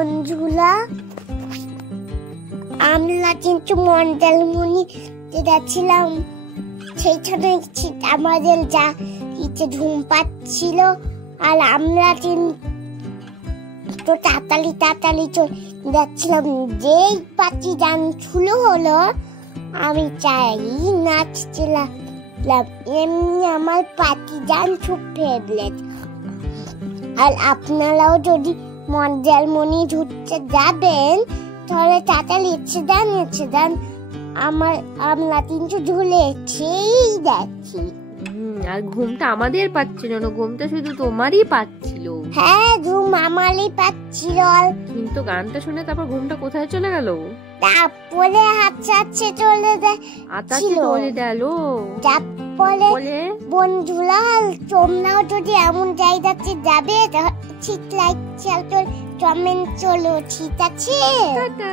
বন্ধুরা, আমরা কিন্তু মন্ডলমণি যাচ্ছিলাম। সেইখানে আমাদের যা ইচ্ছে ঘুম পাচ্ছিল, আর আমরা কিন্তু তাড়াতাড়ি যাচ্ছিলাম। যেই পাখি গান শুরু হলো, আমি চাই নাচছিলাম। এমনি আমার পাখি গান খুব ফেভারিট। আর আপনারাও যদি মন্ডলমণি ঘুরতে যাবেন, তাহলে তাড়াতাড়ি ইচ্ছে দেন। আমরা কিন্তু ঝুলেছেই যাচ্ছি। আর ঘুমটা আমাদের পাচ্ছিল না, ঘুমটা শুধু তোমারই পাচ্ছিল। হ্যাঁ, ঘুম আমারই পাচ্ছিল। কিন্তু গানটা শুনে তারপর ঘুমটা কোথায় চলে গেল? তারপরে হাঁচছে চলে গেল। তারপরে বন্ধুরা, তোমরাও যদি এমন জায়গাতে যাবে, ঠিক লাইক কমেন্ট চলো, ঠিক আছে? টাটা।